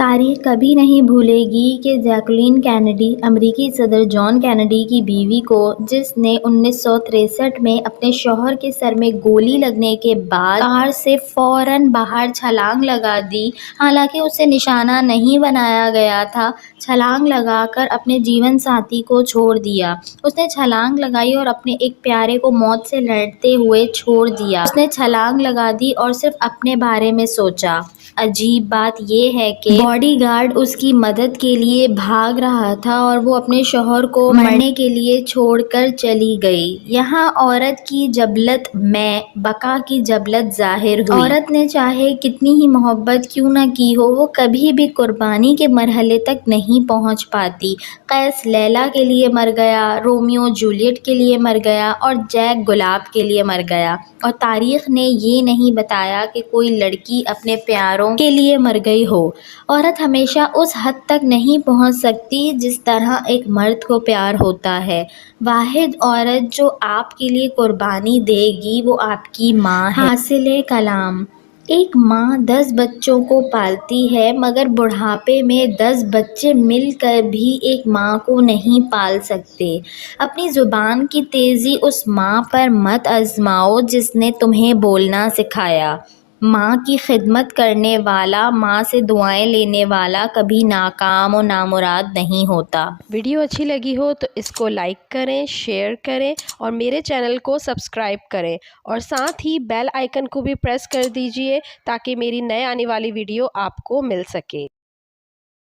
تاریخ کبھی نہیں بھولے گی کہ جیکولین کینیڈی، امریکی صدر جان کینیڈی کی بیوی کو، جس نے 1963 میں اپنے شوہر کے سر میں گولی لگنے کے بعد کار سے فوراً باہر چھلانگ لگا دی، حالانکہ اسے نشانہ نہیں بنایا گیا تھا، چھلانگ لگا کر اپنے جیون ساتھی کو چھوڑ دیا۔ اس نے چھلانگ لگائی اور اپنے ایک پیارے کو موت سے لڑتے ہوئے چھوڑ دیا۔ اس نے چھلانگ لگا دی اور صرف اپنے بارے میں سوچا۔ عجیب بات یہ ہے کہ باڈی گارڈ اس کی مدد کے لیے بھاگ رہا تھا اور وہ اپنے شوہر کو مرنے کے لیے چھوڑ کر چلی گئی۔ یہاں عورت کی جبلت میں بقا کی جبلت ظاہر ہوئی۔ عورت نے چاہے کتنی ہی محبت کیوں نہ کی ہو، وہ کبھی بھی قربانی کے مرحلے تک نہیں پہنچ پاتی۔ قیس لیلا کے لیے مر گیا، رومیو جولیٹ کے لیے مر گیا اور جیک گلاب کے لیے مر گیا، اور تاریخ نے یہ نہیں بتایا کہ کوئی لڑکی اپنے پیاروں کے لیے مر گئی ہو۔ عورت ہمیشہ اس حد تک نہیں پہنچ سکتی جس طرح ایک مرد کو پیار ہوتا ہے۔ واحد عورت جو آپ کے لیے قربانی دے گی وہ آپ کی ماں ہے۔ حاصل کلام: ایک ماں 10 بچوں کو پالتی ہے، مگر بڑھاپے میں 10 بچے مل کر بھی ایک ماں کو نہیں پال سکتے۔ اپنی زبان کی تیزی اس ماں پر مت آزماؤ جس نے تمہیں بولنا سکھایا۔ ماں کی خدمت کرنے والا، ماں سے دعائیں لینے والا کبھی ناکام و نامراد نہیں ہوتا۔ ویڈیو اچھی لگی ہو تو اس کو لائک کریں، شیئر کریں اور میرے چینل کو سبسکرائب کریں، اور ساتھ ہی بیل آئیکن کو بھی پریس کر دیجئے تاکہ میری نئے آنے والی ویڈیو آپ کو مل سکے۔